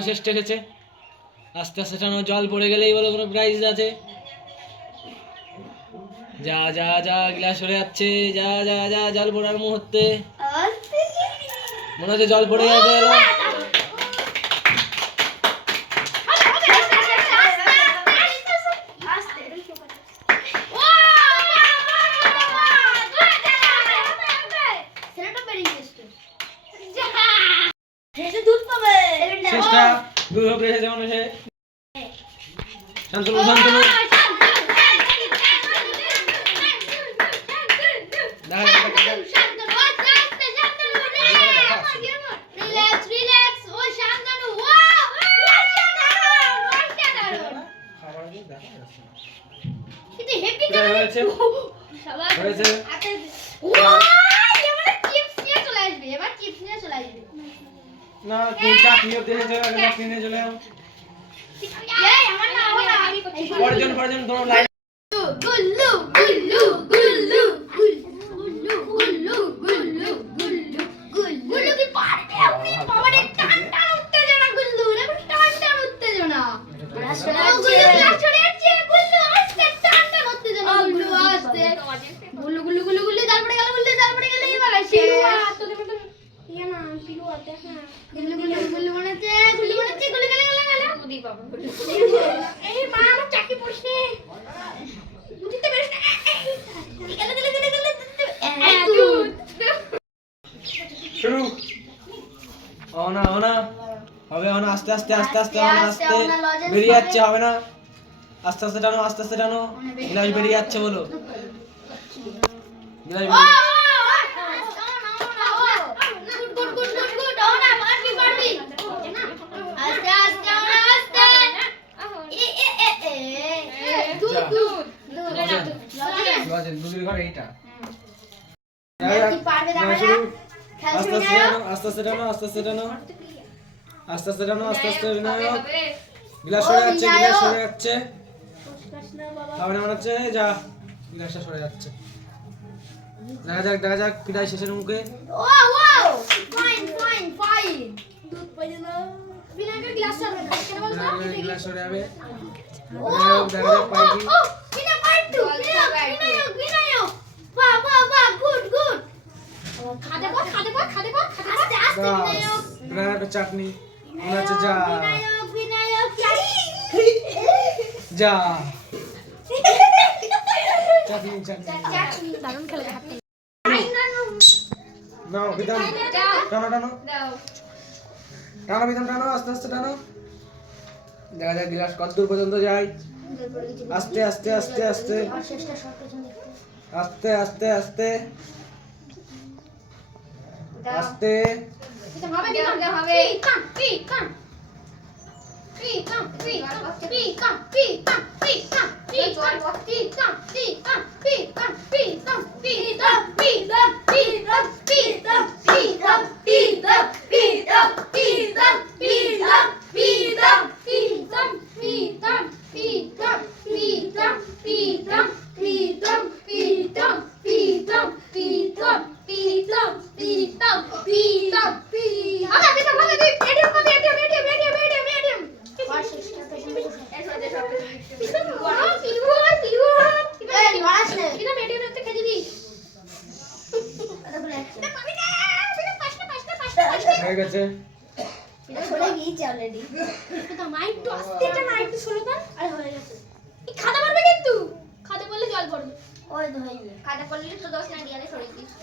সর্বশ্রেষ্ঠ এসেছে। আস্তে আস্তে টানো, জল পড়ে গেলেই বলো কোনো প্রাইজ আছে। যা যা যা গ্লাস সরে যাচ্ছে, যা যা যা জল পড়ার মুহূর্তে মনে হচ্ছে জল পড়ে যাবে। চেষ্টা দুধ হোক রেখেছে মানুষে। শান্তনু শান্তনু না তুমি চাকরিও দেখেছো, চাকরি নিয়ে চলে যাও। পরজন পরজন তোমার লাইন গুল্লু গুল্লু গুল্লু গুল্লু গুল্লু গুল্লু গুল্লু গুল্লু কি পারবে আপনি? বাবারে টান টান উত্তেজনা গুল্লু, দেখো টান টান উত্তেজনা। গুল্লু ক্লাস ছড়ে যাচ্ছে, গুল্লু আস্তে টান টান উত্তেজনা গুল্লু আস্তে গুল্লু গুল্লু গুল্লু গুল্লু জাল পড়ে গেল, গুল্লু জাল পড়ে গেল। এবার আসে তোদের মত ইয়া না পিলু আছে। হ্যাঁ গুল্লু গুল্লু গুল্লু বানাচ্ছে, গুল্লু বানাচ্ছে, গুল্লু গেল গেল গেল মুদি বাবা গুল্লু। এই মা আমার চাকি পড়ছে বুঝতে পারিস না। গেল গেল গেল গেল শুরু ওনা ওনা হবে। ওনা আস্তে আস্তে আস্তে আস্তে ওনা আস্তে বেরিয়ে যাচ্ছে, হবে না। আস্তে আস্তে টানো, আস্তে আস্তে টানো। গ্লাস বেরিয়ে যাচ্ছে বলো, গ্লাস দুধের ঘর এইটা। আস্তে আস্তে টানো, আস্তে আস্তে টানো, আস্তে আস্তে টানো, আস্তে আস্তে বিনায়ক। গ্লাস সরে যাচ্ছে, গ্লাস সরে যাচ্ছে, হবে না মনে হচ্ছে। যা গ্লাসটা সরে যাচ্ছে। দেখা যাক দেখা যাক পিটাই শেষের মুখে। গ্লাস সরে যাবে, দেখা যাক পাই কি। চাটনি মনে হচ্ছে। যা যা চাটনি চাটনি দারুণ খেলে নাও বিধান টানো টানো টানো বিধান টানো, আস্তে আস্তে টানো। দেখা যায় গ্লাস কত দূর পর্যন্ত যায়। আস্তে আস্তে আস্তে আস্তে আস্তে আস্তে আস্তে আস্তে হয়ে গেছে। এটা চলে গিয়েছে অলরেডি। এটা মাইক তো আস্তে এটা মাইক তো শুরু কর। আর হয়ে গেছে। এই খাতা পড়বে কিন্তু। খাতা পড়লে জল পড়বে। ওই তো হয়ে গেছে। খাতা পড়লে তো 10 না দিয়ালে সরে গিয়েছে।